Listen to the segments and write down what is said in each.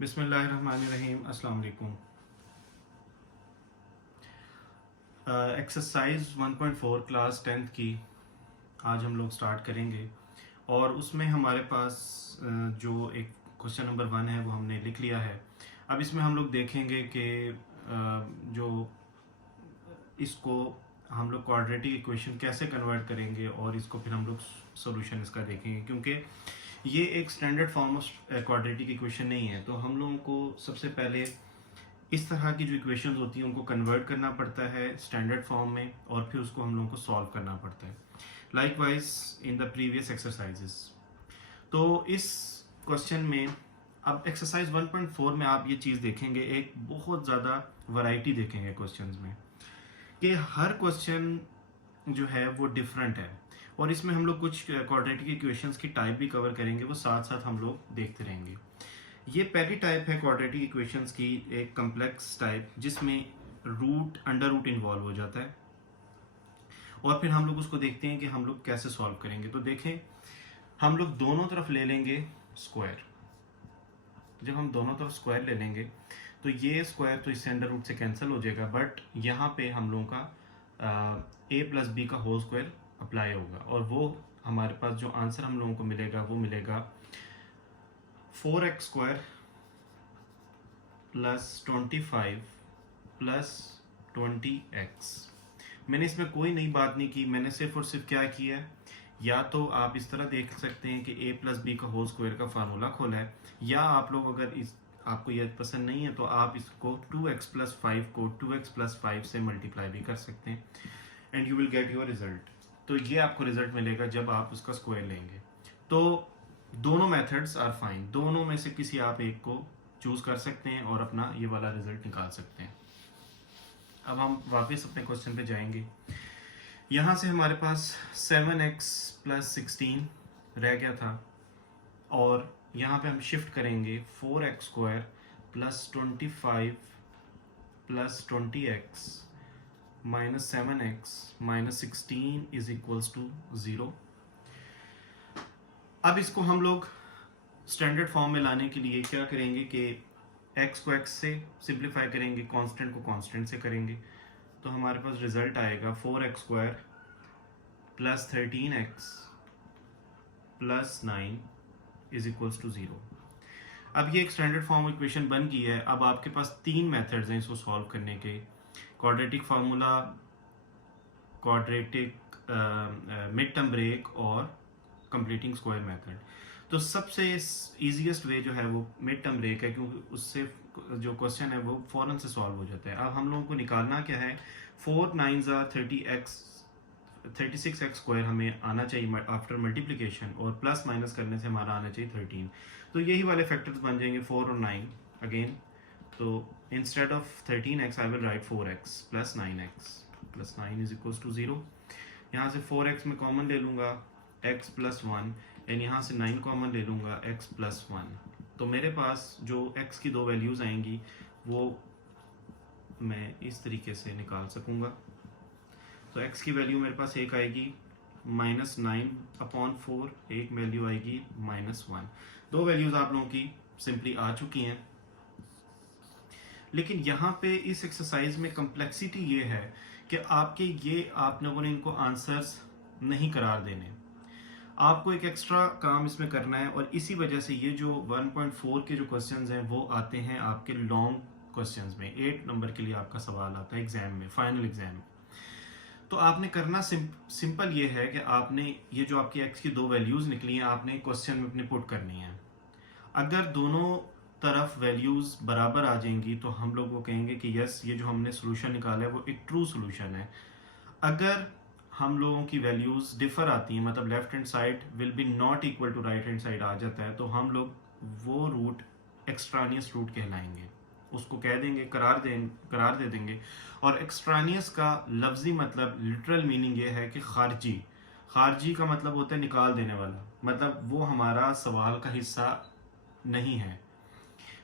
बिस्मिल्लाहिर्रहमानिर्रहीम। अस्सलाम वालेकुम। एक्सरसाइज 1.4 क्लास 10th की आज हम लोग स्टार्ट करेंगे और उसमें हमारे पास जो एक क्वेश्चन नंबर 1 है वो हमने लिख लिया है। अब इसमें हम लोग देखेंगे कि जो इसको हम लोग क्वाड्रेटिक इक्वेशन कैसे कन्वर्ट करेंगे और इसको फिर हम लोग सॉल्यूशन इसका देखेंगे, क्योंकि ये एक standard form of quadratic equation नहीं है। तो हम लोगों को सबसे पहले इस तरह की जो इक्वेशंस होती हैं उनको कन्वर्ट करना पड़ता है स्टैंडर्ड फॉर्म में और फिर उसको हम लोगों को सॉल्व करना पड़ता है, likewise in the previous exercises. तो इस क्वेश्चन में अब एक्सरसाइज 1.4 में आप ये चीज़ देखेंगे, एक बहुत ज़्यादा वैरायटी देखेंगे क्वेश्चंस में कि हर क्वेश्चन जो है वो डिफरेंट है और इसमें हम लोग कुछ क्वाड्रेटिक इक्वेशंस की टाइप भी कवर करेंगे, वो साथ साथ हम लोग देखते रहेंगे। ये पहली टाइप है क्वाड्रेटिक इक्वेशंस की, एक कम्प्लेक्स टाइप जिसमें रूट अंडर रूट इन्वॉल्व हो जाता है और फिर हम लोग उसको देखते हैं कि हम लोग कैसे सॉल्व करेंगे। तो देखें, हम लोग दोनों तरफ ले लेंगे स्क्वायर। जब हम दोनों तरफ स्क्वायर ले लेंगे तो ये स्क्वायर तो इससे अंडर रूट से कैंसिल हो जाएगा, बट यहाँ पे हम लोगों का a प्लस बी का होल स्क्वायर अप्लाई होगा और वो हमारे पास जो आंसर हम लोगों को मिलेगा वो मिलेगा 4x square plus 25 plus 20x। मैंने इसमें कोई नई बात नहीं की, मैंने सिर्फ और सिर्फ क्या किया है, या तो आप इस तरह देख सकते हैं कि a प्लस बी का होल स्क्वायर का फार्मूला खोला है, या आप लोग अगर इस आपको यह पसंद नहीं है तो आप इसको 2x प्लस 5 को 2x प्लस 5 से मल्टीप्लाई भी कर सकते हैं and you will get your result. तो ये आपको रिजल्ट मिलेगा जब आप उसका स्क्वायर लेंगे। तो दोनों मेथड्स आर फाइन, दोनों में से किसी आप एक को चूज कर सकते हैं और अपना ये वाला रिजल्ट निकाल सकते हैं। अब हम वापस अपने क्वेश्चन पे जाएंगे। यहाँ से हमारे पास 7x प्लस 16 रह गया था और यहाँ पे हम शिफ्ट करेंगे 4x square plus 25 plus 20x minus 7x minus 16 is equals to 0। अब इसको हम लोग स्टैंडर्ड फॉर्म में लाने के लिए क्या करेंगे कि x को x से सिंप्लीफाई करेंगे, कांस्टेंट को कांस्टेंट से करेंगे, तो हमारे पास रिजल्ट आएगा 4x square plus 13x plus 9 is equals to 0। अब ये एक स्टैंडर्ड फॉर्म इक्वेशन बन गई है। अब आपके पास तीन मेथड्स हैं इसको सॉल्व करने के, quadratic formula, quadratic mid term break और कंप्लीटिंग स्क्वायर मेथड। तो सबसे इजीएस्ट वे जो है वो मिड टर्म ब्रेक है, क्योंकि उससे जो क्वेश्चन है वो फ़ौरन से सॉल्व हो जाता है। अब हम लोगों को निकालना क्या है, 4 9s are 36x स्क्वायर हमें आना चाहिए आफ्टर मल्टीप्लिकेशन और प्लस माइनस करने से हमारा आना चाहिए 13। तो यही वाले फैक्टर्स बन जाएंगे 4 और 9 अगेन। तो instead of 13x I will write 4x plus 9x plus 9 is equals to 0। यहाँ से 4x में कॉमन ले लूँगा, x प्लस 1, एंड यहाँ से 9 कॉमन ले लूँगा, x प्लस 1। तो मेरे पास जो x की दो वैल्यूज़ आएंगी वो मैं इस तरीके से निकाल सकूँगा। तो x की वैल्यू मेरे पास एक आएगी -9/4, एक वैल्यू आएगी -1। दो वैल्यूज़ आप लोगों की सिंपली आ चुकी हैं। लेकिन यहाँ पे इस एक्सरसाइज में कम्प्लेक्सिटी ये है कि आप लोगों ने इनको आंसर्स नहीं करार देने, आपको एक एक्स्ट्रा काम इसमें करना है और इसी वजह से ये जो 1.4 के जो क्वेश्चंस हैं वो आते हैं आपके लॉन्ग क्वेश्चंस में। 8 नंबर के लिए आपका सवाल आता है एग्जाम में, फाइनल एग्जाम में। तो आपने करना सिंपल ये है कि आपने ये जो आपकी एक्स की दो वैल्यूज़ निकली हैं आपने क्वेश्चन में अपने पुट करनी है। अगर दोनों तरफ वैल्यूज़ बराबर आ जाएंगी तो हम लोग वो कहेंगे कि यस, ये जो हमने सोल्यूशन निकाला है वो एक ट्रू सोल्यूशन है। अगर हम लोगों की वैल्यूज़ डिफर आती हैं, मतलब left hand side will be not equal to right hand side आ जाता है, तो हम लोग वो रूट एक्स्ट्रानियस रूट कहलाएंगे, उसको कह देंगे, करार दे देंगे। और एक्स्ट्रानियस का लफ्जी मतलब लिटरल मीनिंग ये है कि खारजी। खारजी का मतलब होता है निकाल देने वाला, मतलब वो हमारा सवाल का हिस्सा नहीं है,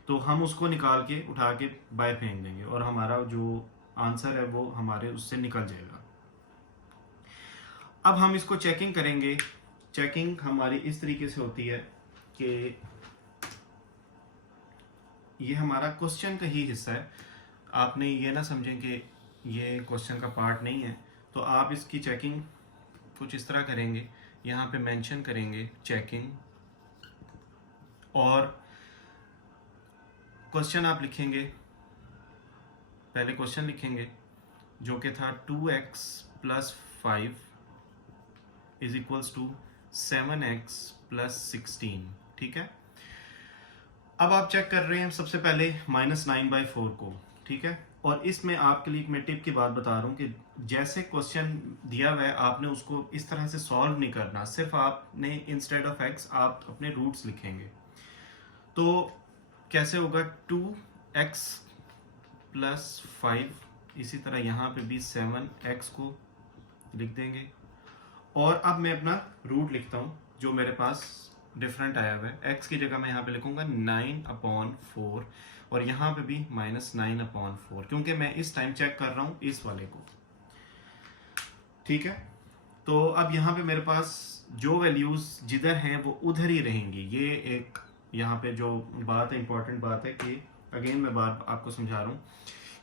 तो हम उसको निकाल के उठा के बाहर फेंक देंगे और हमारा जो आंसर है वो हमारे उससे निकल जाएगा। अब हम इसको चेकिंग करेंगे। चेकिंग हमारी इस तरीके से होती है कि ये हमारा क्वेश्चन का ही हिस्सा है, आपने ये ना समझें कि ये क्वेश्चन का पार्ट नहीं है। तो आप इसकी चेकिंग कुछ इस तरह करेंगे, यहाँ पे मेंशन करेंगे चेकिंग, और क्वेश्चन आप लिखेंगे, पहले क्वेश्चन लिखेंगे जो कि था 2x + 5 is equals to 7x + 16। ठीक है, अब आप चेक कर रहे हैं सबसे पहले -9/4 को। ठीक है, और इसमें आपके लिए मैं टिप की बात बता रहा हूँ कि जैसे क्वेश्चन दिया हुआ है आपने उसको इस तरह से सॉल्व नहीं करना, सिर्फ आपने इंस्टेड ऑफ x आप अपने रूट्स लिखेंगे। तो कैसे होगा, 2x + 5, इसी तरह यहाँ पे भी 7x को लिख देंगे, और अब मैं अपना रूट लिखता हूँ जो मेरे पास डिफरेंट आया हुआ है। x की जगह मैं यहाँ पे लिखूंगा 9/4, और यहाँ पे भी -9/4, क्योंकि मैं इस टाइम चेक कर रहा हूँ इस वाले को। ठीक है, तो अब यहाँ पे मेरे पास जो वैल्यूज जिधर हैं वो उधर ही रहेंगी। ये एक यहाँ पे जो बात है, इंपॉर्टेंट बात है कि अगेन मैं बार आपको समझा रहा हूँ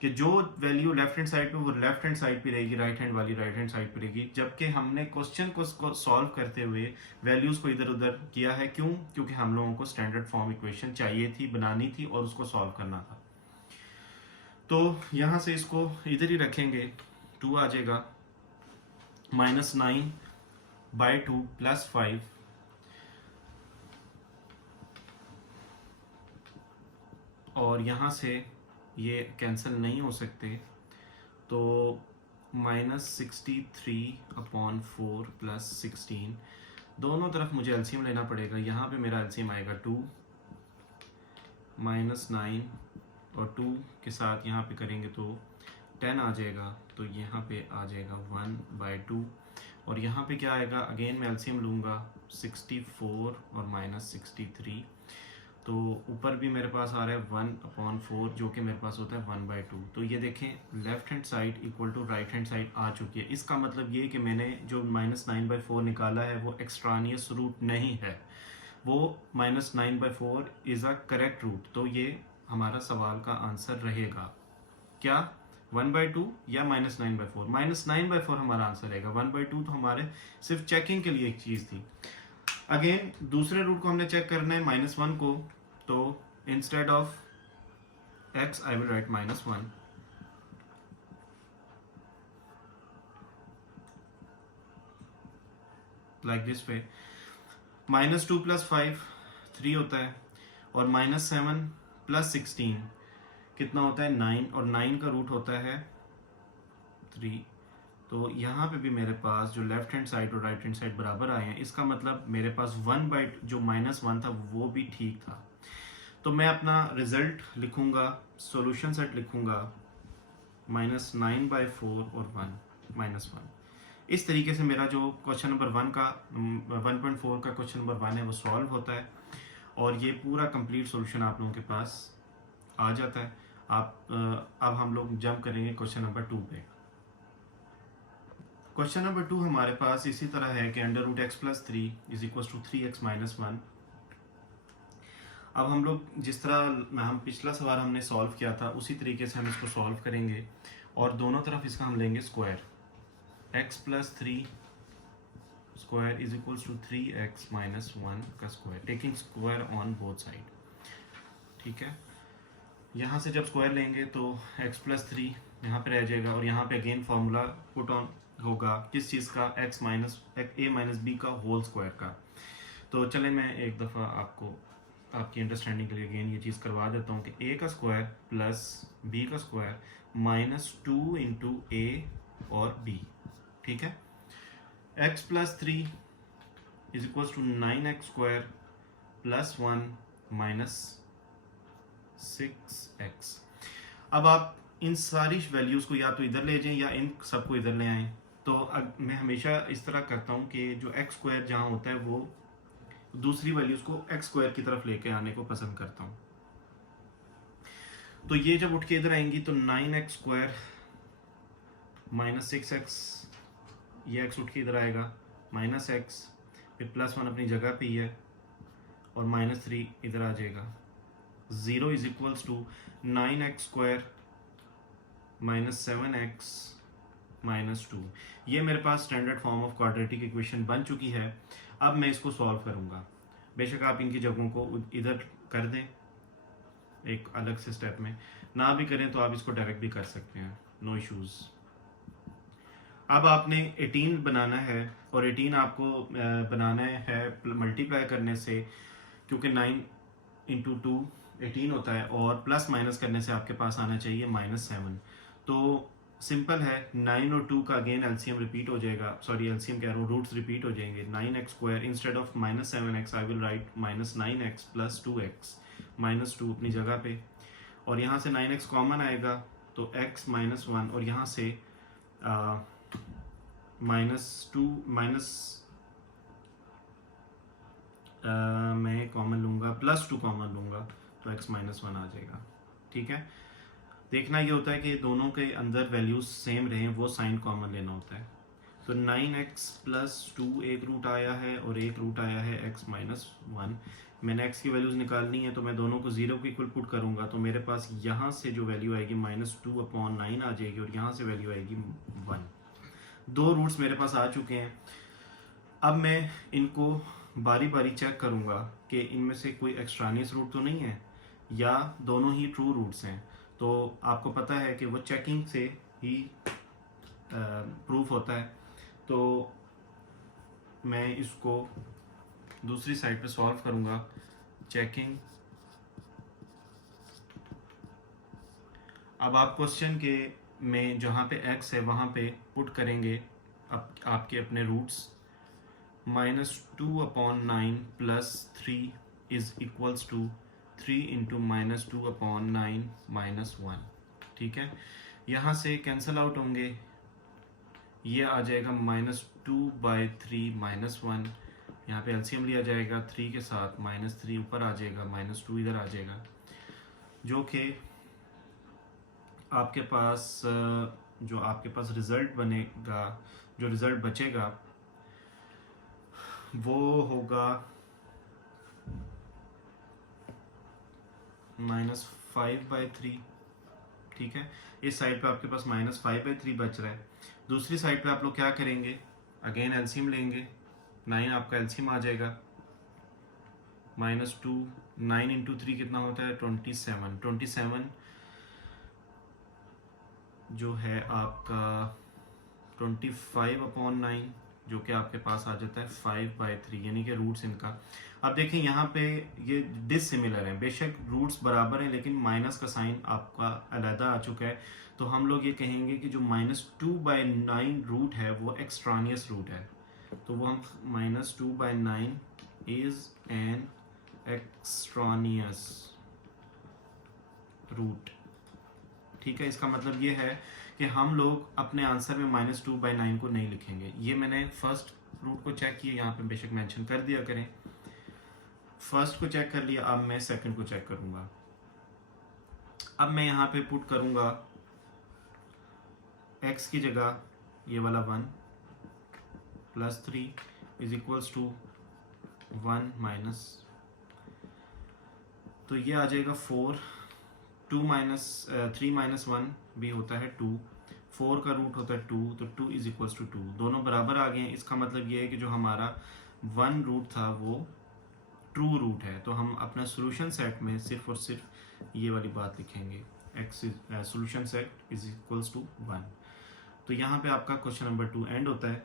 कि जो वैल्यू लेफ्ट हैंड साइड पे वो लेफ्ट हैंड साइड पे रहेगी, राइट हैंड वाली राइट हैंड साइड पे रहेगी, जबकि हमने क्वेश्चन को सॉल्व करते हुए वैल्यूज को इधर उधर किया है। क्यों? क्योंकि हम लोगों को स्टैंडर्ड फॉर्म इक्वेशन चाहिए थी, बनानी थी और उसको सॉल्व करना था। तो यहाँ से इसको इधर ही रखेंगे, 2 आ जाएगा, -9/2 + 5, और यहाँ से ये कैंसिल नहीं हो सकते, तो -63/4 + 16, दोनों तरफ मुझे एलसीएम लेना पड़ेगा। यहाँ पे मेरा एलसीएम आएगा 2, -9 और 2 के साथ यहाँ पे करेंगे तो 10 आ जाएगा, तो यहाँ पे आ जाएगा 1/2, और यहाँ पे क्या आएगा, अगेन मैं एलसीएम लूँगा 64 और -63, तो ऊपर भी मेरे पास आ रहा है 1/4 जो कि मेरे पास होता है 1/2। तो ये देखें, left hand side equal to right hand side आ चुकी है। इसका मतलब ये कि मैंने जो -9/4 निकाला है वो एक्स्ट्रानियस रूट नहीं है, वो -9/4 इज़ अ करेक्ट रूट। तो ये हमारा सवाल का आंसर रहेगा क्या, 1/2 या -9/4? -9/4 हमारा आंसर रहेगा, 1/2 तो हमारे सिर्फ चेकिंग के लिए एक चीज़ थी। अगेन दूसरे रूट को हमने चेक करना है -1 को, तो instead of x I will right -1, like this way. -2 + 5 3 होता है, और -7 + 16 कितना होता है, 9, और 9 का रूट होता है 3। तो यहाँ पे भी मेरे पास जो लेफ्ट हैंड साइड और राइट हैंड साइड बराबर आए हैं, इसका मतलब मेरे पास जो -1 था वो भी ठीक था। तो मैं अपना रिजल्ट लिखूंगा, सॉल्यूशन सेट लिखूंगा, -9/4 और 1 इस तरीके से मेरा जो क्वेश्चन नंबर 1 का 1.4 का क्वेश्चन नंबर 1 है वो सॉल्व होता है, और ये पूरा कंप्लीट सॉल्यूशन आप लोगों के पास आ जाता है। अब हम लोग जंप करेंगे क्वेश्चन नंबर 2 पे। क्वेश्चन नंबर 2 हमारे पास इसी तरह है कि √x + 3 is equal to 3x - 1। अब हम लोग जिस तरह हम पिछला सवाल हमने सॉल्व किया था उसी तरीके से हम इसको सॉल्व करेंगे, और दोनों तरफ इसका हम लेंगे square, x + 3 square is equal to 3x - 1 का square, taking square on both side. ठीक है, यहाँ से जब स्क्वायर लेंगे तो x + 3 यहाँ पे रह जाएगा, और यहाँ पे अगेन फार्मूला पुट ऑन होगा किस चीज़ का, a - b का होल स्क्वायर का। तो चले मैं एक दफ़ा आपको आपकी अंडरस्टैंडिंग के लिए अगेन ये चीज़ करवा देता हूँ कि a का स्क्वायर प्लस b का स्क्वायर -2 × a और b। ठीक है, x + 3 is equal to 9x² + 1 - 6x। अब आप इन सारी वैल्यूज़ को या तो इधर ले जाएं या इन सबको इधर ले आएँ। तो मैं हमेशा इस तरह करता हूँ कि जो x² जहाँ होता है वो दूसरी वैल्यूज़ को x² की तरफ लेके आने को पसंद करता हूँ। तो ये जब उठ के इधर आएंगी तो 9x² - 6x, ये x उठ के इधर आएगा, -x, फिर +1 अपनी जगह पे ही है, और -3 इधर आ जाएगा। 0 is equals to 9x² minus 7x minus 2। ये मेरे पास standard form of quadratic equation बन चुकी है। अब मैं इसको सॉल्व करूँगा। बेशक आप इनकी जगहों को इधर कर दें एक अलग से स्टेप में, ना भी करें तो आप इसको डायरेक्ट भी कर सकते हैं, नो इश्यूज़। अब आपने 18 बनाना है और 18 आपको बनाना है मल्टीप्लाई करने से, क्योंकि 9 इंटू 2 18 होता है, और प्लस माइनस करने से आपके पास आना चाहिए -7। तो सिंपल है, 9 और 2 का अगेन एलसीएम रिपीट हो जाएगा, सॉरी एलसीएम कह रहा हूँ, रूट्स रिपीट हो जाएंगे। 9x² instead of -7x I will right -9x plus 2x -2 अपनी जगह पे, और यहाँ से 9x कॉमन आएगा तो x -1, और यहाँ से -2 मैं कॉमन लूँगा, +2 कॉमन लूँगा तो x -1 आ जाएगा। ठीक है, देखना ये होता है कि दोनों के अंदर वैल्यूज सेम रहें, वो साइन कॉमन लेना होता है। तो 9x + 2 एक रूट आया है और एक रूट आया है x -1। मैंने x की वैल्यूज निकालनी है तो मैं दोनों को 0 के इक्वल पुट करूँगा, तो मेरे पास यहाँ से जो वैल्यू आएगी -2/9 आ जाएगी, और यहाँ से वैल्यू आएगी 1। दो रूट्स मेरे पास आ चुके हैं। अब मैं इनको बारी बारी चेक करूँगा कि इनमें से कोई एक्स्ट्रानियस रूट तो नहीं है या दोनों ही ट्रू रूट्स हैं। तो आपको पता है कि वो चेकिंग से ही प्रूफ होता है। तो मैं इसको दूसरी साइड पे सॉल्व करूँगा, चेकिंग। अब आप क्वेश्चन के में जहाँ पे x है वहाँ पे पुट करेंगे अब आपके अपने रूट्स। -2/9 + 3 is equals to 3 × -2/9 -1। ठीक है, यहाँ से कैंसिल आउट होंगे, ये आ जाएगा -2/3 -1। यहाँ पे एलसीएम लिया जाएगा 3 के साथ, -3 ऊपर आ जाएगा, -2 इधर आ जाएगा, जो कि आपके पास जो आपके पास रिज़ल्ट बनेगा, जो रिज़ल्ट बचेगा वो होगा -5/3। ठीक है, इस साइड पे आपके पास -5/3 बच रहा है। दूसरी साइड पे आप लोग क्या करेंगे, अगेन एलसीएम लेंगे, 9 आपका एलसीएम आ जाएगा, -2 9 × 3 कितना होता है 27 जो है आपका 25/9, जो कि आपके पास आ जाता है 5/3, यानी कि रूट्स इनका। अब देखें यहाँ पे ये डिसिमिलर है, बेशक रूट्स बराबर हैं लेकिन माइनस का साइन आपका अलहदा आ चुका है। तो हम लोग ये कहेंगे कि जो -2/9 रूट है वो एक्स्ट्रानियस रूट है। तो वो हम -2/9 इज एन एक्स्ट्रानियस रूट। ठीक है, इसका मतलब ये है कि हम लोग अपने आंसर में -2/9 को नहीं लिखेंगे। ये मैंने फर्स्ट रूट को चेक किया, यहाँ पे बेशक मेंशन कर दिया करें, फर्स्ट को चेक कर लिया। अब मैं सेकंड को चेक करूँगा। अब मैं यहाँ पे पुट करूँगा x की जगह ये वाला 1 + 3 इज इक्वल्स टू 1 तो ये आ जाएगा 4। 3 - 1 भी होता है 2, 4 का रूट होता है 2, तो 2 इज इक्वल्स टू 2, दोनों बराबर आ गए हैं। इसका मतलब ये है कि जो हमारा 1 रूट था वो ट्रू रूट है। तो हम अपना सोल्यूशन सेट में सिर्फ और सिर्फ ये वाली बात लिखेंगे, x solution set is equals to 1। तो यहाँ पे आपका क्वेश्चन नंबर 2 एंड होता है।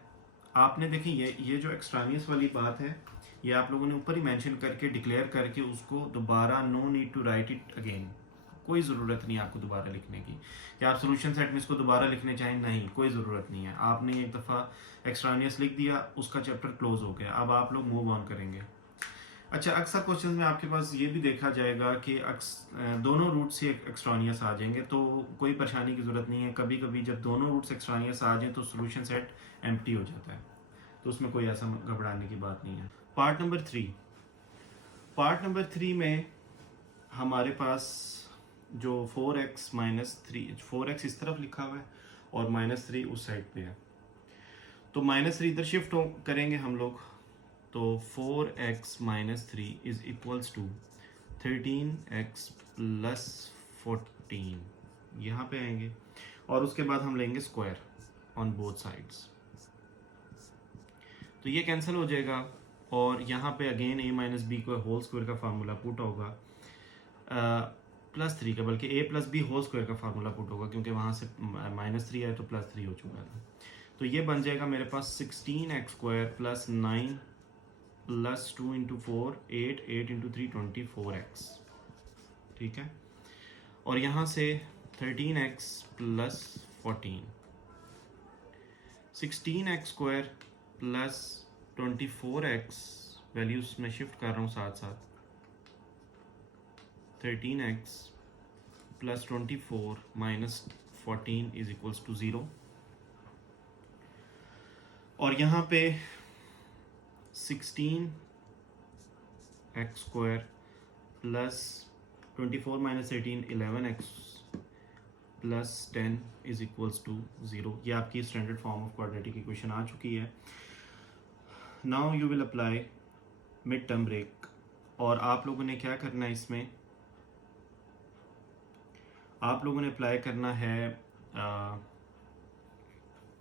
आपने देखी ये जो एक्स्ट्रानियस वाली बात है, ये आप लोगों ने ऊपर ही मेंशन करके डिक्लेयर करके उसको दोबारा, no need to write it again, कोई ज़रूरत नहीं है आपको दोबारा लिखने की। क्या आप सोल्यूशन सेट में इसको दोबारा लिखने चाहें? नहीं, कोई ज़रूरत नहीं है। आपने एक दफ़ा एक्स्ट्रानियस लिख दिया, उसका चैप्टर क्लोज हो गया, अब आप लोग मूव ऑन करेंगे। अच्छा, अक्सर क्वेश्चन में आपके पास ये भी देखा जाएगा कि दोनों रूट से एक्स्ट्रानियस आ जाएंगे, तो कोई परेशानी की ज़रूरत नहीं है। कभी कभी जब दोनों रूट्स एक्स्ट्रानियस आ जाएं तो सोल्यूशन सेट एम्प्टी हो जाता है, तो उसमें कोई ऐसा घबराने की बात नहीं है। पार्ट नंबर 3 में हमारे पास जो 4x - 3, 4x इस तरफ लिखा हुआ है और -3 उस साइड पे है, तो -3 इधर शिफ्ट करेंगे हम लोग, तो 4x - 3 is equals to 13x plus 14 यहाँ पे आएंगे और उसके बाद हम लेंगे स्क्वायर ऑन बोथ साइड्स, तो ये कैंसिल हो जाएगा और यहाँ पे अगेन a माइनस बी को होल स्क्वायर का फार्मूला पुट होगा +3 का, बल्कि a plus B whole square का फार्मूला पुट होगा क्योंकि वहाँ से -3 आया तो +3 हो चुका था। तो ये बन जाएगा मेरे पास 16x² plus 9 plus 2 into 4 8 into 3 24x, ठीक है। और यहाँ से 13x plus 14 16x² plus 24x values में शिफ्ट कर रहा हूँ साथ साथ, 13x plus 24 minus 14 is equals to 0। और यहाँ पे 16x² plus 24 minus 18 11x plus 10 is equals to 0। ये आपकी standard form of quadratic equation आ चुकी है। Now you will apply mid term break, और आप लोगों ने क्या करना है इसमें, आप लोगों ने अप्लाई करना है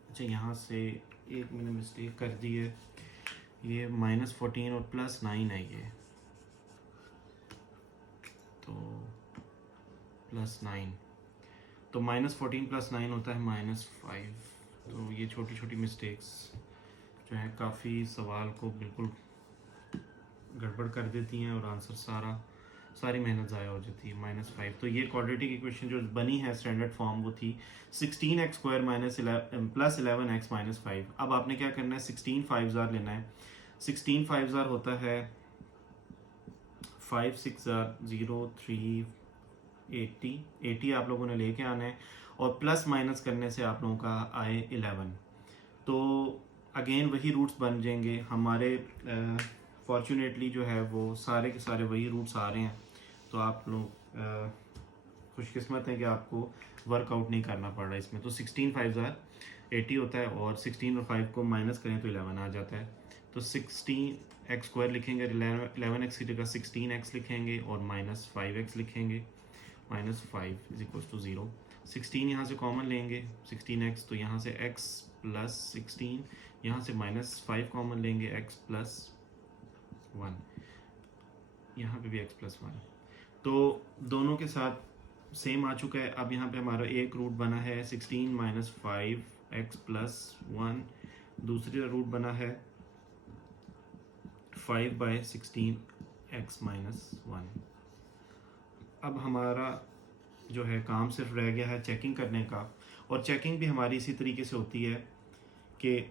अच्छा यहाँ से एक मैंने मिस्टेक कर दी है, ये -14 और +9 है ये, तो +9 तो -14 + 9 होता है -5। तो ये छोटी छोटी मिस्टेक्स जो है काफ़ी सवाल को बिल्कुल गड़बड़ कर देती हैं और आंसर सारी मेहनत ज़ाया हो जाती है। -5, तो ये क्वाड्रेटिक इक्वेशन जो बनी है स्टैंडर्ड फॉर्म वो थी 16x² प्लस 11x माइनस 5। अब आपने क्या करना है, 16 5 लेना है। 16 5 होता है 5 6 0 3 80 आप लोगों ने लेके आना है, और प्लस माइनस करने से आप लोगों का आए 11। तो अगेन वही रूट्स बन जाएंगे हमारे। फॉर्चुनेटली जो है वो सारे के सारे वही रूट्स आ रहे हैं, तो आप लोग खुशकिस्मत हैं कि आपको वर्कआउट नहीं करना पड़ रहा है इसमें। तो 16 5 80 होता है, और 16 और 5 को माइनस करें तो 11 आ जाता है। तो 16x² लिखेंगे, 11x की जगह 16x लिखेंगे और -5x लिखेंगे। -5 इज इक्वल टू 0। 16 यहाँ से कॉमन लेंगे 16x, तो यहाँ से x प्लस 16, यहाँ से -5 कॉमन लेंगे x प्लस 1, यहाँ पे भी x प्लस 1। तो दोनों के साथ सेम आ चुका है। अब यहाँ पे हमारा एक रूट बना है 16 - 5x प्लस 1, दूसरी रूट बना है 5/16x माइनस 1। अब हमारा जो है काम सिर्फ रह गया है चेकिंग करने का, और चेकिंग भी हमारी इसी तरीके से होती है कि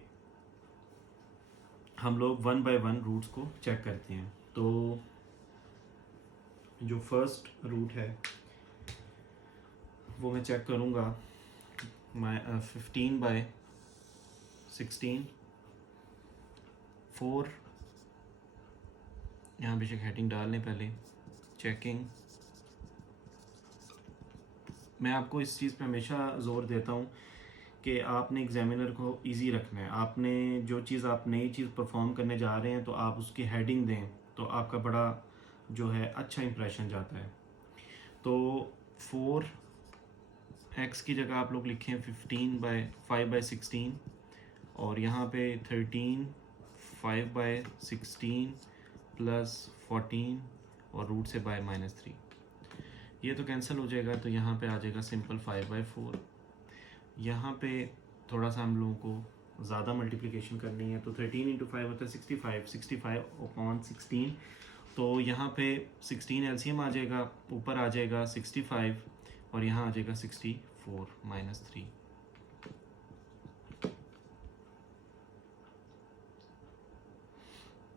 हम लोग 1 बाय 1 रूट्स को चेक करते हैं। तो जो फर्स्ट रूट है वो मैं चेक करूँगा 15/16 4, यहाँ बेशक हेडिंग डाल लें पहले, चेकिंग। मैं आपको इस चीज़ पे हमेशा ज़ोर देता हूँ कि आपने एग्जामिनर को इजी रखना है। आपने जो चीज़ आप नई चीज़ परफॉर्म करने जा रहे हैं तो आप उसकी हेडिंग दें, तो आपका बड़ा जो है अच्छा इंप्रेशन जाता है। तो 4x की जगह आप लोग लिखें 5/16, और यहाँ पे 13 5/16 प्लस 14 और रूट से बाय -3। ये तो कैंसिल हो जाएगा, तो यहाँ पे आ जाएगा सिंपल 5/4। यहाँ पे थोड़ा सा हम लोगों को ज़्यादा मल्टीप्लिकेशन करनी है, तो 13 × 5 होता है 65, 65/16। तो यहाँ पे 16 एलसीएम आ जाएगा, ऊपर आ जाएगा 65 और यहाँ आ जाएगा 64 -3।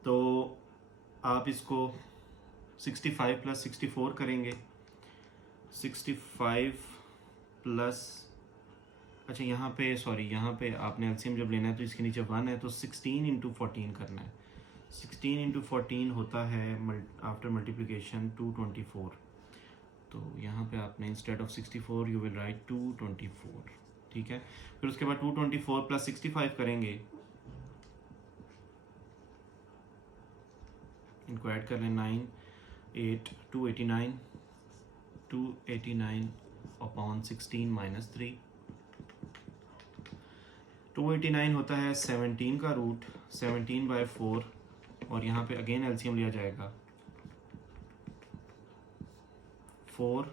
तो आप इसको 65 + 64 करेंगे, 65 प्लस, अच्छा यहाँ पे आपने एलसीएम जब लेना है तो इसके नीचे 1 है, तो 16 × 14 करना है। 16 × 14 होता है आफ्टर मल्टीप्लिकेशन 224। तो यहाँ पे आपने instead of 64 you will right 224, ठीक है। फिर उसके बाद 224 + 65 करेंगे, इनको ऐड कर लें 9 289 अपॉन 16 माइनस 3। 289 होता है 17 का रूट, 17/4, और यहाँ पे अगेन एलसीएम लिया जाएगा। 4,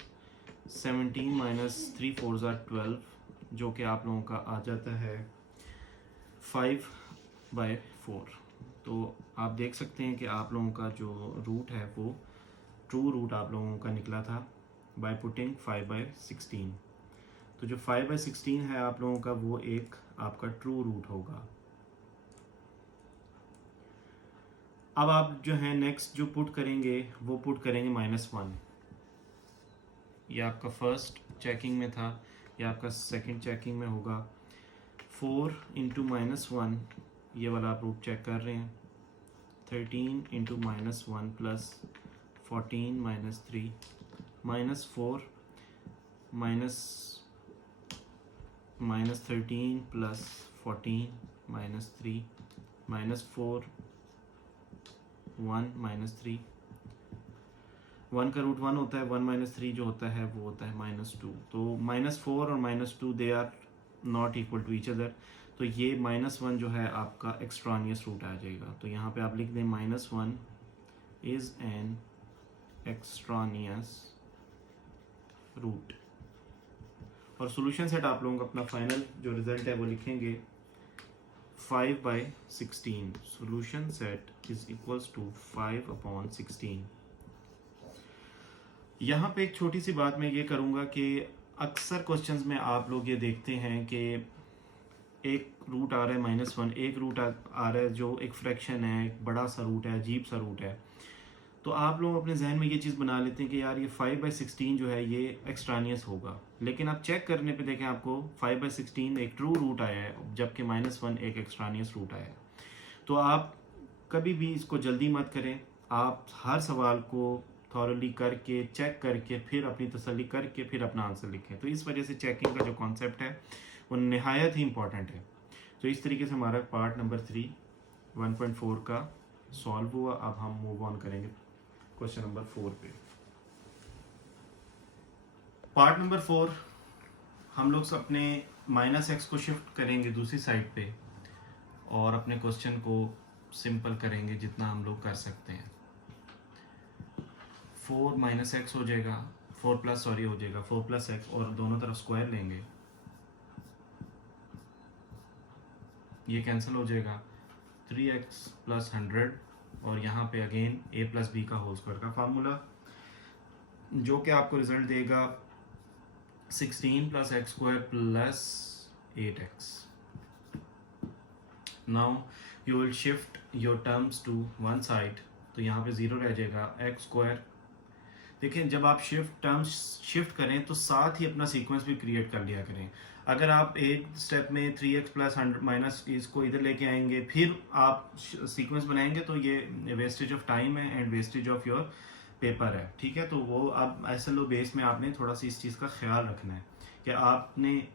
17 माइनस 3 4 आर 12, जो कि आप लोगों का आ जाता है 5/4। तो आप देख सकते हैं कि आप लोगों का जो रूट है वो ट्रू रूट आप लोगों का निकला था बाय पुटिंग 5/16। तो जो 5/16 है आप लोगों का वो एक आपका ट्रू रूट होगा। अब आप जो है नेक्स्ट जो पुट करेंगे वो पुट करेंगे -1। ये आपका फर्स्ट चेकिंग में था, ये आपका सेकंड चेकिंग में होगा। 4 इंटू -1, ये वाला आप रूट चेक कर रहे हैं। 13 into -1 plus 14 minus 3 -4 -13 plus 14 minus 3 -4 1 -3। 1 का रूट 1 होता है, 1 - 3 जो होता है वो होता है -2। तो -4 और -2 they are not equal to each other, तो ये -1 जो है आपका एक्सट्रानियस रूट आ जाएगा। तो यहाँ पे आप लिख दें -1 इज़ एन एक्सट्रानियस रूट। और सॉल्यूशन सेट आप लोगों का अपना फाइनल जो रिजल्ट है वो लिखेंगे 5/16। Solution set is equals to 5/16। यहाँ पे एक छोटी सी बात मैं ये करूँगा कि अक्सर क्वेश्चंस में आप लोग ये देखते हैं कि एक रूट आ रहा है -1, एक रूट आ रहा है जो एक फ्रैक्शन है, एक बड़ा सा रूट है, अजीब सा रूट है। तो आप लोग अपने जहन में ये चीज़ बना लेते हैं कि यार ये 5/16 जो है ये एक्सट्रानियस होगा, लेकिन आप चेक करने पे देखें आपको 5/16 एक ट्रू रूट आया है, जबकि -1 एक एक्सट्रानियस रूट आया है। तो आप कभी भी इसको जल्दी मत करें, आप हर सवाल को थॉरली करके चेक करके फिर अपनी तसल्ली करके फिर अपना आंसर लिखें। तो इस वजह से चेकिंग का जो कॉन्सेप्ट है वो नहायत ही इम्पॉर्टेंट है। तो इस तरीके से हमारा पार्ट नंबर 3 1.4 का सॉल्व हुआ। अब हम मूव ऑन करेंगे क्वेश्चन नंबर 4 पे। पार्ट नंबर 4 हम लोग अपने -x को शिफ्ट करेंगे दूसरी साइड पे और अपने क्वेश्चन को सिंपल करेंगे जितना हम लोग कर सकते हैं। 4 - x हो जाएगा, 4 प्लस सॉरी हो जाएगा 4 + x, और दोनों तरफ स्क्वायर लेंगे, ये कैंसिल हो जाएगा। 3x + 100, और यहाँ पे अगेन a + b का होल स्क्वायर का फार्मूला, जो कि आपको रिजल्ट देगा 16 + x² + 8x। Now you will shift your terms to one side, तो यहाँ पे 0 रह जाएगा। x², देखिए जब आप टर्म्स शिफ्ट करें तो साथ ही अपना सीक्वेंस भी क्रिएट कर लिया करें। अगर आप एक स्टेप में 3x + 100 - इसको इधर लेके आएंगे फिर आप सीक्वेंस बनाएंगे तो ये वेस्टेज ऑफ टाइम है and wastage of your paper है, ठीक है। तो वो आप SLO बेस में आपने थोड़ा सी इस चीज़ का ख्याल रखना है कि आपने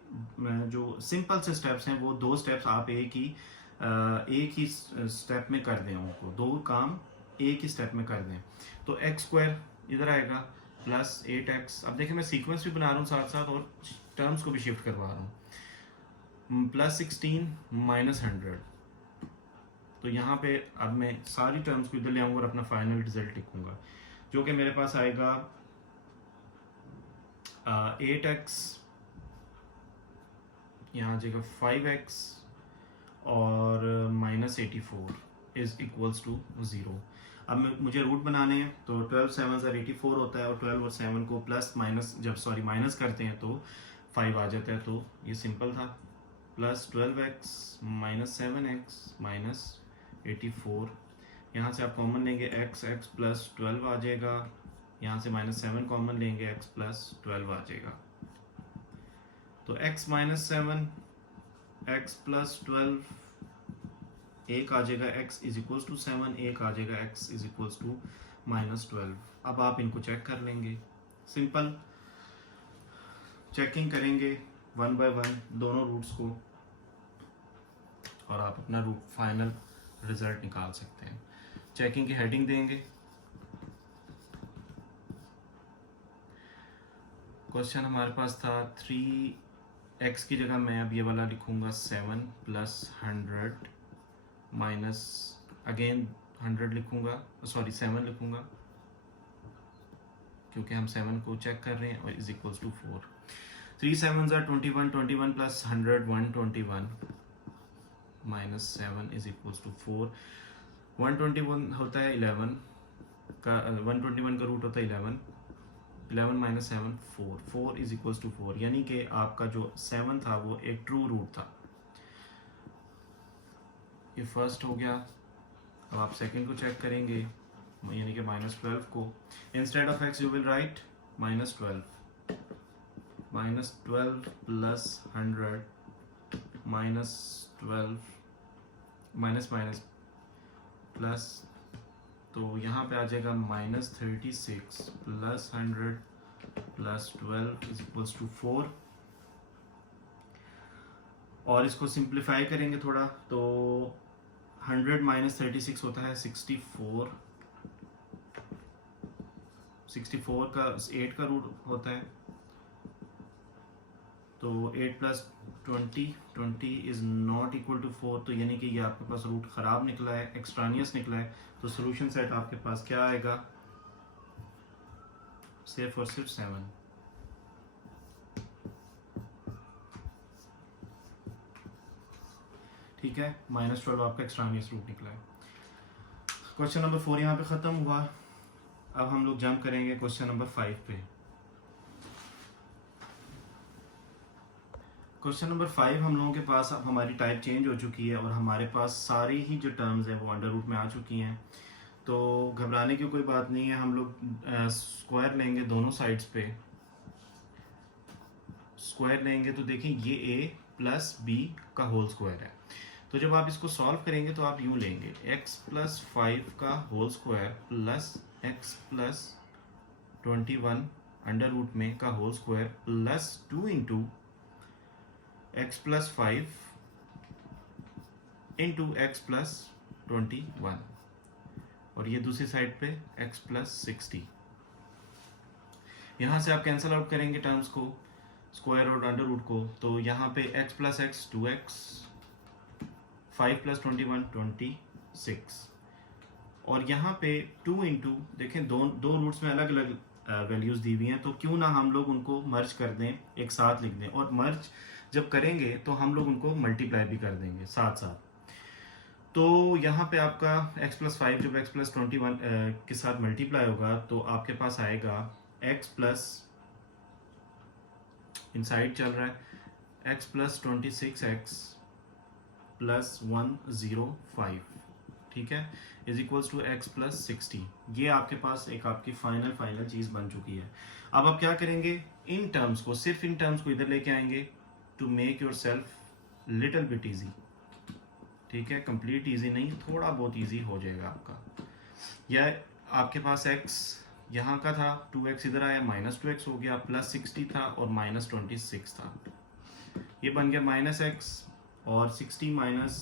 जो सिंपल से स्टेप्स हैं वो 2 स्टेप्स आप एक ही स्टेप में कर दें, उनको 2 काम एक ही स्टेप में कर दें। तो x² इधर आएगा प्लस 8x। अब देखिए मैं सीक्वेंस भी बना रहा हूँ साथ साथ और टर्म्स को भी शिफ्ट करवा रहा हूँ। +16 - 100, तो यहाँ पे अब मैं सारी टर्म्स को इधर ले आऊँगा और अपना फाइनल रिजल्ट लिखूँगा, जो कि मेरे पास आएगा 8x, यहाँ आ जाएगा 5x और -84 इज इक्वल्स टू 0। अब मुझे रूट बनाने हैं, तो 12 7 84 होता है, और 12 और 7 को माइनस करते हैं तो 5 आ जाता है। तो ये सिंपल था। +12x - 7x -84, यहाँ से आप कॉमन लेंगे x + 12 आ जाएगा, यहाँ से -7 कॉमन लेंगे x + 12 आ जाएगा। तो x - 7 x + 12 एक आ जाएगा, x = 7, एक आ जाएगा x = -12। अब आप इनको चेक कर लेंगे, सिंपल चेकिंग करेंगे 1 बाय 1 दोनों रूट्स को, और आप अपना रूट फाइनल रिजल्ट निकाल सकते हैं। चेकिंग की हेडिंग देंगे क्वेश्चन हमारे पास था 3x की जगह मैं अब ये वाला लिखूँगा 7 प्लस 100 माइनस अगेन 100 लिखूँगा, सॉरी 7 लिखूँगा क्योंकि हम 7 को चेक कर रहे हैं, और is equals to 4। 3 7s are 21, 21 plus 100 121 minus 7 is equals to 4। 121 होता है 11 का, 121 का रूट होता है 11, 11 माइनस 7 4, 4 इज इक्वल्स टू 4, यानी कि आपका जो 7 था वो एक ट्रू रूट था। ये फर्स्ट हो गया। अब आप सेकंड को चेक करेंगे, यानी कि -12 को instead of x you will write -12 plus 100 -12 minus minus plus, तो यहाँ पे आ जाएगा -36 plus 100 plus 12 is equals to 4। और इसको सिंप्लीफाई करेंगे थोड़ा, तो 100 माइनस 36 होता है 64, 64 का 8 का रूट होता है, तो 8 plus 20 is not equal to 4, तो यानी कि ये आपके पास रूट ख़राब निकला है, एक्सट्रानियस निकला है। तो सोल्यूशन सेट आपके पास क्या आएगा, सिर्फ और सिर्फ 7। ठीक है, -12 आपका एक्सट्रानियस रूट निकला है। क्वेश्चन नंबर 4 यहाँ पे ख़त्म हुआ। अब हम लोग जंप करेंगे क्वेश्चन नंबर 5 पे। क्वेश्चन नंबर 5 हम लोगों के पास अब हमारी टाइप चेंज हो चुकी है और हमारे पास सारी ही जो टर्म्स हैं वो अंडर रूट में आ चुकी हैं, तो घबराने की कोई बात नहीं है। हम लोग स्क्वायर लेंगे दोनों साइड्स पे। स्क्वायर लेंगे तो देखें ये a प्लस बी का होल स्क्वायर है, तो जब आप इसको सॉल्व करेंगे तो आप यूँ लेंगे x प्लस 5 का whole square plus x plus 21 under root में का whole square plus 2 into x plus 5 into X plus 21, और ये दूसरी साइड पे x प्लस 60। यहाँ से आप कैंसिल आउट करेंगे टर्म्स को, स्क्वायर और अंडर रूट को, तो यहाँ पे x plus x 2x, 5 plus 21 26, और यहाँ पे 2 इंटू, देखें दो रूट्स में अलग अलग वैल्यूज़ दी हुई हैं, तो क्यों ना हम लोग उनको मर्ज कर दें, एक साथ लिख दें, और मर्ज जब करेंगे तो हम लोग उनको मल्टीप्लाई भी कर देंगे साथ साथ। तो यहाँ पे आपका x प्लस 5 जब x प्लस 21 के साथ मल्टीप्लाई होगा तो आपके पास आएगा x प्लस, इनसाइड चल रहा है x प्लस 26x प्लस 105, ठीक है, is equals to x plus 60। ये आपके पास एक आपकी फाइनल चीज़ बन चुकी है। अब आप क्या करेंगे, इन टर्म्स को, सिर्फ इन टर्म्स को इधर लेके आएंगे to make yourself little bit easy. ठीक है, कंप्लीट ईजी नहीं, थोड़ा बहुत ईजी हो जाएगा आपका। या आपके पास x यहाँ का था, 2x इधर आया, -2x हो गया, प्लस 60 था और -26 था, ये बन गया -x, और 60 माइनस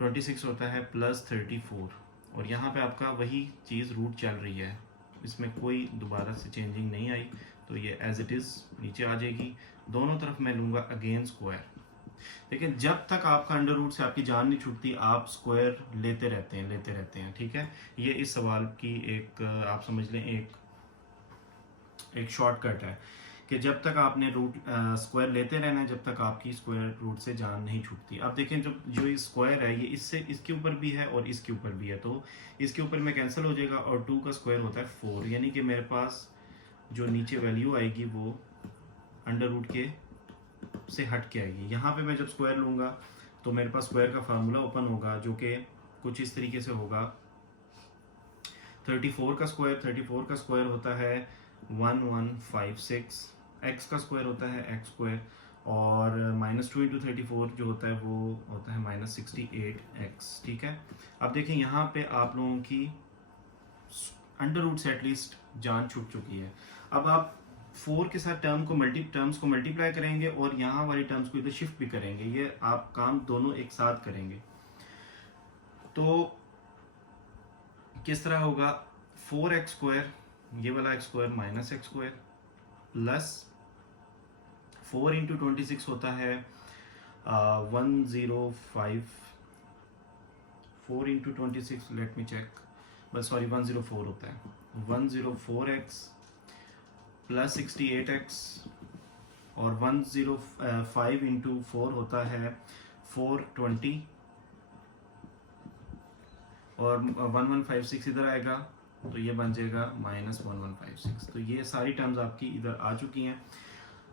26 होता है प्लस 34, और यहाँ पे आपका वही चीज़ रूट चल रही है, इसमें कोई दोबारा से चेंजिंग नहीं आई, तो ये एज इट इज़ नीचे आ जाएगी। दोनों तरफ मैं लूँगा अगेन स्क्वायर। लेकिन जब तक आपका अंडर रूट से आपकी जान नहीं छूटती, आप स्क्वायर लेते रहते हैं, ठीक है। ये इस सवाल की एक आप समझ लें एक शॉर्टकट है कि जब तक आपने रूट स्क्वायर लेते रहना है, जब तक आपकी स्क्वायर रूट से जान नहीं छूटती। अब देखें जो ये स्क्वायर है, ये इसके ऊपर भी है और इसके ऊपर भी है, तो इसके ऊपर में कैंसिल हो जाएगा, और 2 का स्क्वायर होता है 4, यानी कि मेरे पास जो नीचे वैल्यू आएगी वो अंडर रूट के से हट के आएगी। यहाँ पे मैं जब स्क्वायर लूँगा तो मेरे पास स्क्वायर का फार्मूला ओपन होगा, जो कि कुछ इस तरीके से होगा। 34 का स्क्वायर होता है 1156, x का स्क्वायर होता है x स्क्वायर, और -2 इंटू 34 जो होता है वो होता है -68x, ठीक है। अब देखें यहाँ पे आप लोगों की अंडर रूट से एटलीस्ट जान छूट चुकी है। अब आप 4 के साथ टर्म्स को मल्टीप्लाई करेंगे और यहाँ वाली टर्म्स को इधर शिफ्ट भी करेंगे, ये आप काम दोनों एक साथ करेंगे। तो किस तरह होगा, 4x स्क्वायर, ये वाला x square -x square plus 4 into 26 होता है 105। 4 इंटू 26, लेट मी चेक, बस सॉरी 104 होता है। 104x प्लस 68x, और 105 इंटू 4 होता है 420, और 1156 इधर आएगा तो ये बन जाएगा -1156। तो ये सारी टर्म्स आपकी इधर आ चुकी हैं,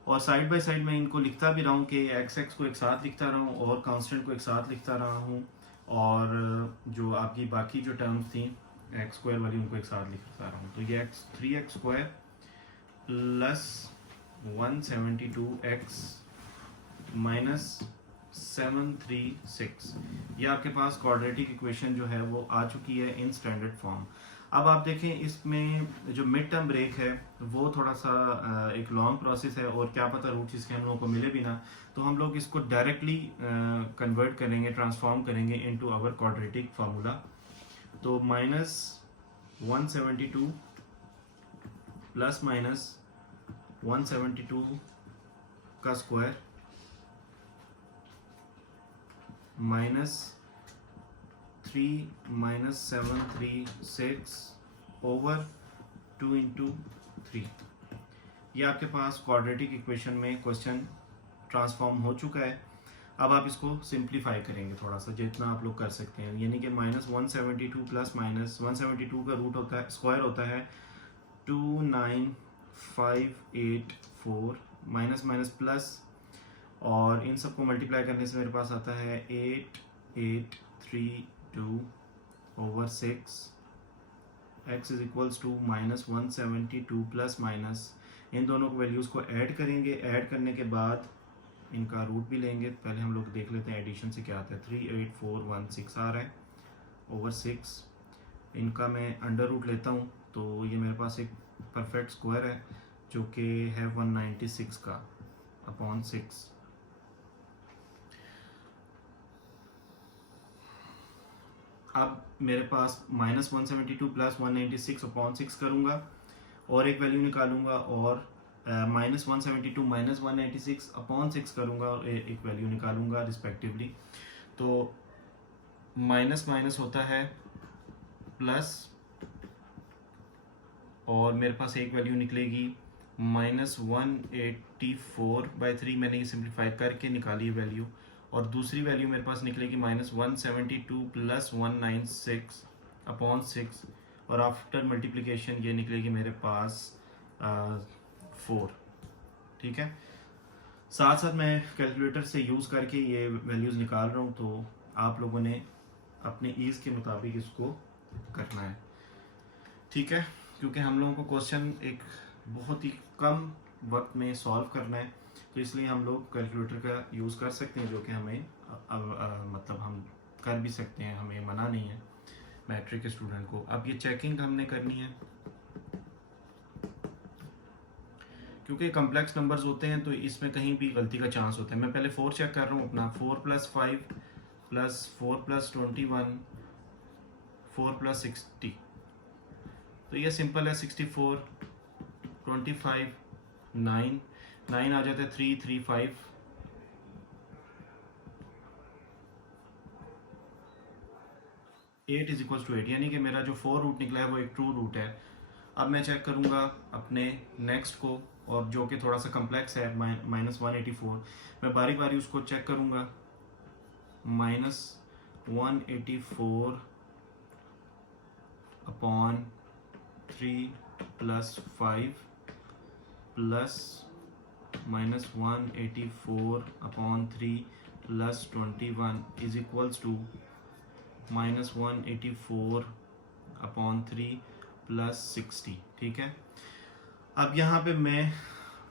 और साइड बाय साइड मैं इनको लिखता भी रहा हूँ कि x को एक साथ लिखता रहा हूँ और कांस्टेंट को एक साथ लिखता रहा हूँ, और जो आपकी बाकी जो टर्म्स थी एक्स स्क्वायर वाली उनको एक साथ लिखता रहा हूँ। तो ये 3x square plus 172x minus 736, ये आपके पास क्वाड्रेटिक इक्वेशन जो है वो आ चुकी है इन स्टैंडर्ड फॉर्म। अब आप देखें इसमें जो मिड टर्म ब्रेक है वो थोड़ा सा एक लॉन्ग प्रोसेस है, और क्या पता रूट्स इसके हम लोगों को मिले भी ना, तो हम लोग इसको डायरेक्टली कन्वर्ट करेंगे, ट्रांसफॉर्म करेंगे इनटू आवर क्वाड्रेटिक फार्मूला। तो -172 प्लस माइनस 172 का square minus 3 minus 736 over 2 into 3, ये आपके पास क्वाड्रेटिक इक्वेशन में क्वेश्चन ट्रांसफॉर्म हो चुका है। अब आप इसको सिंप्लीफाई करेंगे थोड़ा सा, जितना आप लोग कर सकते हैं, यानी कि -172 प्लस माइनस 172 का रूट होता है, स्क्वायर होता है 29584, माइनस माइनस प्लस, और इन सबको मल्टीप्लाई करने से मेरे पास आता है 8832 over 6, x is equals to -172 plus minus, इन दोनों को वैल्यूज़ को ऐड करेंगे, ऐड करने के बाद इनका रूट भी लेंगे। पहले हम लोग देख लेते हैं एडिशन से क्या आता है। 38416 आ रहा है ओवर 6, इनका मैं अंडर रूट लेता हूँ तो ये मेरे पास एक परफेक्ट स्क्वायर है जो कि है 196 का अपॉन 6। अब मेरे पास -172 प्लस 196 अपॉन 6 करूँगा और एक वैल्यू निकालूंगा, और -172 माइनस 196 अपॉन 6 करूँगा और एक वैल्यू निकालूंगा रिस्पेक्टिवली। तो माइनस माइनस होता है प्लस, और मेरे पास एक वैल्यू निकलेगी -184/3, मैंने ये सिंप्लीफाई करके निकाली है वैल्यू, और दूसरी वैल्यू मेरे पास निकलेगी -172 प्लस 196 अपॉन 6, और आफ्टर मल्टीप्लिकेशन ये निकलेगी मेरे पास 4। ठीक है, साथ साथ मैं कैलकुलेटर से यूज़ करके ये वैल्यूज़ निकाल रहा हूँ, तो आप लोगों ने अपने ईज़ के मुताबिक इसको करना है। ठीक है, क्योंकि हम लोगों को क्वेश्चन एक बहुत ही कम वक्त में सॉल्व करना है, तो इसलिए हम लोग कैलकुलेटर का यूज़ कर सकते हैं, जो कि हमें मतलब हम कर भी सकते हैं, हमें मना नहीं है मैट्रिक के स्टूडेंट को। अब ये चेकिंग हमने करनी है, क्योंकि कम्प्लेक्स नंबर्स होते हैं तो इसमें कहीं भी गलती का चांस होता है। मैं पहले 4 चेक कर रहा हूँ अपना, 4 + 5 + 4 + 21 4 + 60, तो ये सिंपल है। 64 25 9 9 आ जाता है 3 3 5, 8 = 8, यानी कि मेरा जो 4 रूट निकला है वो एक ट्रू रूट है। अब मैं चेक करूँगा अपने नेक्स्ट को, और जो कि थोड़ा सा कम्प्लेक्स है, -184, मैं बारी बारी उसको चेक करूँगा। -184 upon 3 + 5 plus -184 upon 3 + 21 is equals to -184 upon 3 + 60। ठीक है, अब यहाँ पे मैं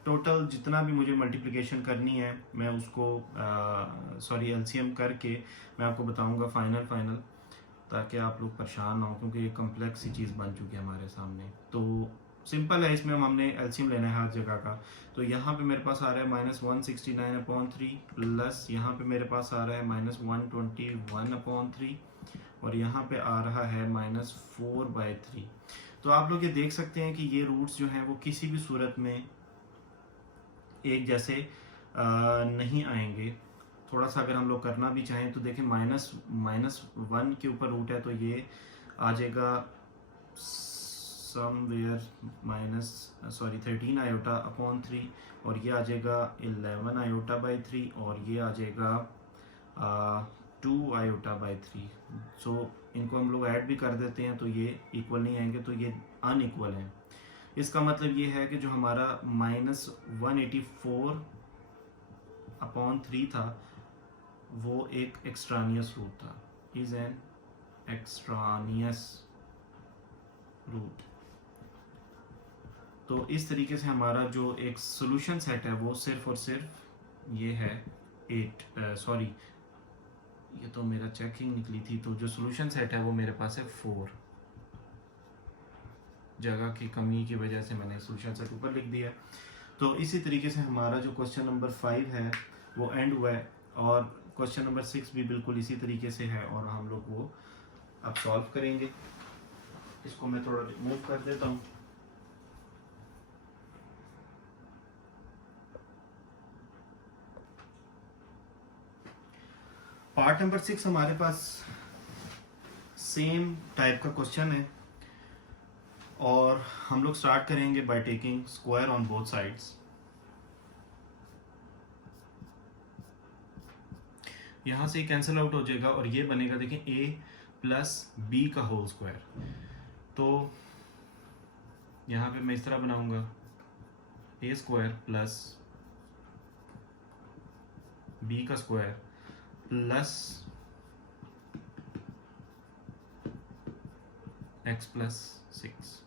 टोटल जितना भी मुझे मल्टीप्लिकेशन करनी है मैं उसको एलसीएम करके मैं आपको बताऊंगा फाइनल, ताकि आप लोग परेशान ना हो, क्योंकि ये कम्प्लेक्स ही चीज़ बन चुकी है हमारे सामने। तो सिंपल है, इसमें हमने एलसीएम लेना है हर जगह का। तो यहाँ पे मेरे पास आ रहा है -169/3 प्लस यहाँ पे मेरे पास आ रहा है -121/3, और यहाँ पे आ रहा है -4/3। तो आप लोग ये देख सकते हैं कि ये रूट्स जो हैं वो किसी भी सूरत में एक जैसे नहीं आएंगे। थोड़ा सा अगर हम लोग करना भी चाहें तो देखें, माइनस 1 के ऊपर रूट है तो ये आ जाएगा समवेयर माइनस 13 आयोटा अपॉन 3, और ये आ जाएगा 11 आयोटा बाई 3, और ये आ जाएगा 2 आयोटा बाई 3। सो इनको हम लोग ऐड भी कर देते हैं तो ये इक्वल नहीं आएंगे, तो ये अनइक्वल हैं। इसका मतलब ये है कि जो हमारा -184 अपॉन 3 था वो एक एक्स्ट्रानियस रूट था, इज एन एक्स्ट्रानियस रूट। तो इस तरीके से हमारा जो एक सॉल्यूशन सेट है वो सिर्फ और सिर्फ ये है 8, सॉरी ये तो मेरा चेकिंग निकली थी, तो जो सॉल्यूशन सेट है वो मेरे पास है 4। जगह की कमी की वजह से मैंने सॉल्यूशन सेट ऊपर लिख दिया। तो इसी तरीके से हमारा जो क्वेश्चन नंबर 5 है वो एंड हुआ है, और क्वेश्चन नंबर 6 भी बिल्कुल इसी तरीके से है, और हम लोग वो अब सॉल्व करेंगे। इसको मैं थोड़ा रिमूव कर देता हूँ। पार्ट नंबर 6 हमारे पास सेम टाइप का क्वेश्चन है, और हम लोग स्टार्ट करेंगे by taking square on both sides. यहाँ से कैंसिल आउट हो जाएगा और ये बनेगा, देखिए a प्लस बी का होल स्क्वायर। तो यहाँ पे मैं इस तरह बनाऊंगा a स्क्वायर प्लस b का स्क्वायर प्लस x प्लस 6।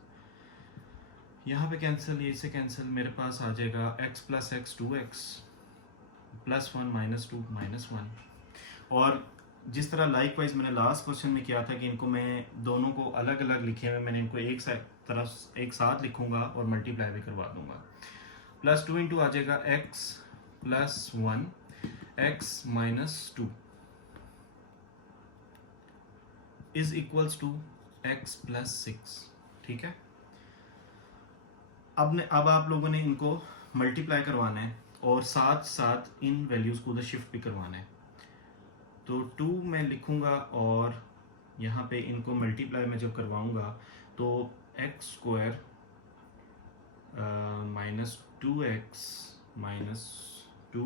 यहाँ पे कैंसिल, ये से कैंसिल, मेरे पास आ जाएगा x plus x 2x plus 1 minus 2 minus 1। और जिस तरह लाइक वाइज मैंने लास्ट क्वेश्चन में किया था कि इनको मैं दोनों को अलग अलग लिखे हुए, मैंने इनको एक साथ लिखूंगा और मल्टीप्लाई भी करवा दूंगा। प्लस 2 इंटू आ जाएगा x plus 1 x minus 2 is equals to x plus 6। ठीक है, अब आप लोगों ने इनको मल्टीप्लाई करवाना है और साथ साथ इन वैल्यूज को उधर शिफ्ट भी करवाना है। तो 2 मैं लिखूंगा और यहाँ पे इनको मल्टीप्लाई में जब करवाऊंगा तो x square minus 2x minus 2,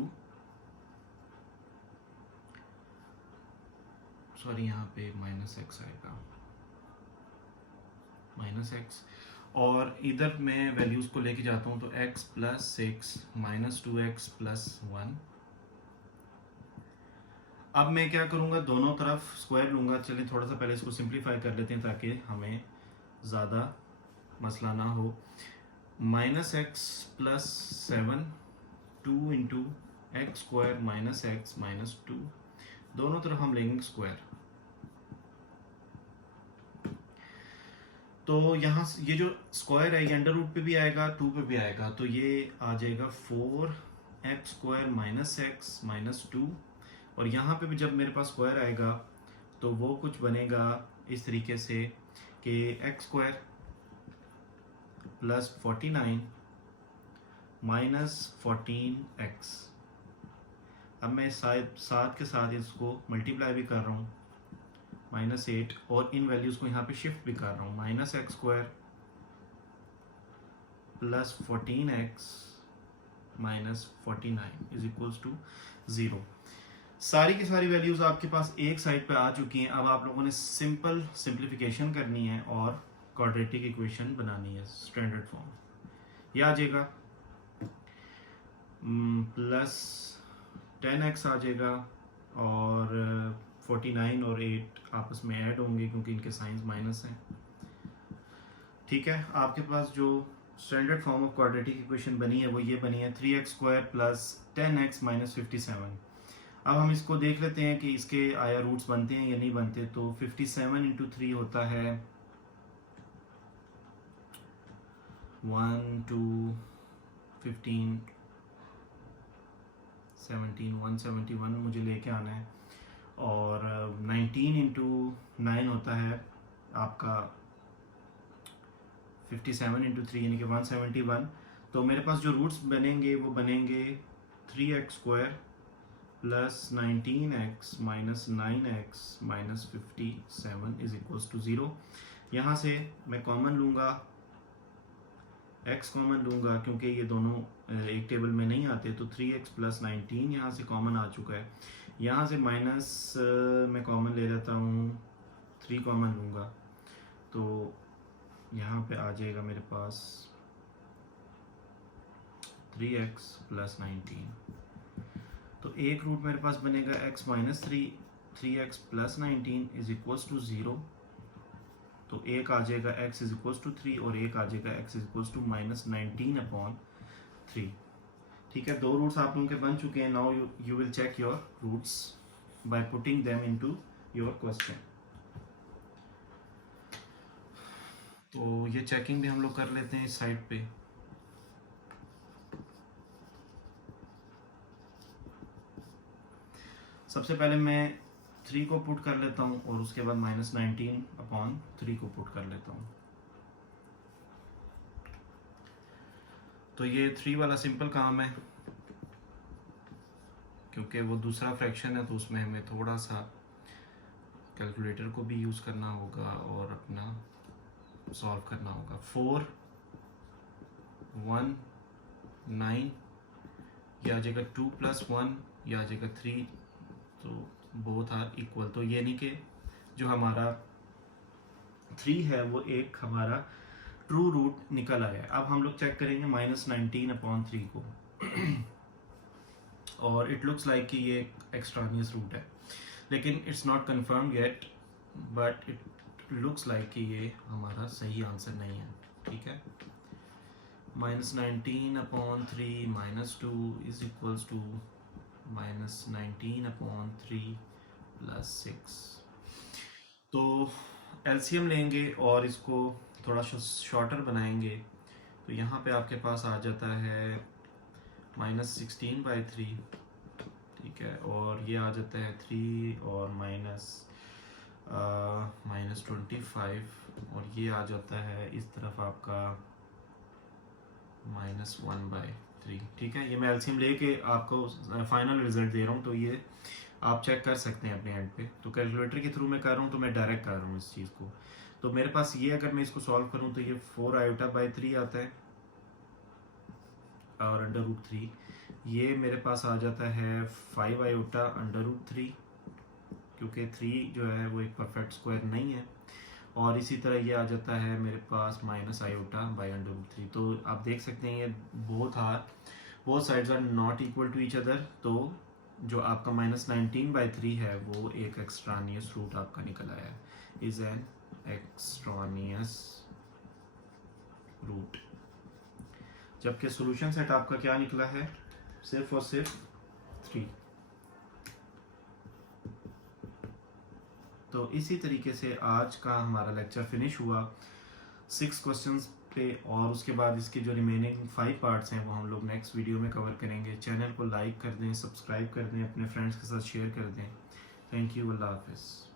sorry यहाँ पे माइनस x आएगा, माइनस x, और इधर मैं वैल्यूज को लेके जाता हूँ तो x plus 6 minus 2x plus 1। अब मैं क्या करूँगा, दोनों तरफ स्क्वायर लूँगा। चलिए थोड़ा सा पहले इसको सिंप्लीफाई कर लेते हैं ताकि हमें ज़्यादा मसला ना हो। Minus x plus 7 2 into x square minus x minus 2, दोनों तरफ हम लेंगे स्क्वायर। तो यहाँ ये जो स्क्वायर है ये अंडर रूट पे भी आएगा, 2 पे भी आएगा, तो ये आ जाएगा 4x square minus x minus 2, और यहाँ पे भी जब मेरे पास स्क्वायर आएगा तो वो कुछ बनेगा इस तरीके से कि x square plus 49 minus 14x। अब मैं साथ के साथ इसको मल्टीप्लाई भी कर रहा हूँ, -8, और इन वैल्यूज़ को यहाँ पे शिफ्ट भी कर रहा हूँ। Minus X square plus 14x minus 49 is equals to 0। सारी की सारी वैल्यूज़ आपके पास एक साइड पे आ चुकी हैं। अब आप लोगों ने सिंपल सिंप्लीफिकेशन करनी है और क्वाड्रेटिक इक्वेशन बनानी है स्टैंडर्ड फॉर्म। यह आ जाएगा प्लस 10x आ जाएगा, और 49 और 8 आपस में ऐड होंगे क्योंकि इनके साइंस माइनस हैं। ठीक है, आपके पास जो standard form of quadratic equation बनी है वो ये बनी है 3x square plus 10x minus 57। अब हम इसको देख लेते हैं कि इसके आया रूट्स बनते हैं या नहीं बनते। तो 57 इंटू 3 होता है 1 2 15 17 171 मुझे लेके आना है, और 19 इंटू 9 होता है आपका 57 इंटू 3 यानी कि 171। तो मेरे पास जो रूट्स बनेंगे वो बनेंगे 3x² plus 19x minus 9x minus 57 is equals to 0। यहाँ से मैं कॉमन लूँगा, x कॉमन लूँगा क्योंकि ये दोनों एक टेबल में नहीं आते, तो 3x प्लस 19 यहाँ से कॉमन आ चुका है। यहाँ से माइनस मैं कॉमन ले लेता हूँ, 3 कॉमन लूँगा, तो यहाँ पे आ जाएगा मेरे पास 3x प्लस 19। तो एक रूट मेरे पास बनेगा x minus 3x plus 19 is equals to 0। तो एक आ जाएगा x इज इक्वल्स टू 3 और एक आ जाएगा x is equals to minus 19/3। ठीक है, 2 रूट्स आप लोगों के बन चुके हैं। Now you will check your roots by putting them into your question. तो ये चेकिंग भी हम लोग कर लेते हैं इस साइड पे। सबसे पहले मैं 3 को पुट कर लेता हूँ और उसके बाद माइनस 19/3 को पुट कर लेता हूँ। तो ये 3 वाला सिंपल काम है, क्योंकि वो दूसरा फ्रैक्शन है तो उसमें हमें थोड़ा सा कैलकुलेटर को भी यूज़ करना होगा और अपना सॉल्व करना होगा। 4 1 9 या आ जाएगा 2 + 1 या आ जाएगा 3, तो बोथ आर इक्वल। तो ये नहीं कि जो हमारा 3 है वो एक हमारा ट्रू रूट निकल आया है। अब हम लोग चेक करेंगे माइनस 19/3 को और इट लुक्स लाइक कि ये एक्स्ट्रानियस रूट है, लेकिन it's not confirm yet, but it looks like कि ये हमारा सही आंसर नहीं है। ठीक है, minus 19/3 minus 2 is equals to minus 19/3 plus 6। तो एलसीएम लेंगे और इसको थोड़ा शॉर्टर बनाएंगे, तो यहाँ पे आपके पास आ जाता है माइनस 16/3। ठीक है, और ये आ जाता है 3 और माइनस 25, और ये आ जाता है इस तरफ आपका माइनस 1/3। ठीक है, ये मैं एलसीएम लेके आपको फाइनल रिजल्ट दे रहा हूँ, तो ये आप चेक कर सकते हैं अपने एंड पे। तो कैलकुलेटर के थ्रू मैं कर रहा हूँ, तो मैं डायरेक्ट कर रहा हूँ इस चीज़ को। तो मेरे पास ये, अगर मैं इसको सॉल्व करूँ तो ये 4i/3 आता है और √3, ये मेरे पास आ जाता है 5i/√3, क्योंकि 3 जो है वो एक परफेक्ट स्क्वायर नहीं है। और इसी तरह ये आ जाता है मेरे पास -i/√3। तो आप देख सकते हैं ये both sides are not equal to each other. तो जो आपका -19/3 है वो एक एक्स्ट्रानियस रूट आपका निकल आया है, इज एन एक्स्ट्रानियस रूट। जबकि सॉल्यूशन सेट आपका क्या निकला है, सिर्फ और सिर्फ 3। तो इसी तरीके से आज का हमारा लेक्चर फिनिश हुआ 6 क्वेश्चंस पे, और उसके बाद इसके जो रिमेनिंग 5 पार्ट्स हैं वो हम लोग नेक्स्ट वीडियो में कवर करेंगे। चैनल को लाइक कर दें, सब्सक्राइब कर दें, अपने फ्रेंड्स के साथ शेयर कर दें। थैंक यू, अल्लाह हाफिज़।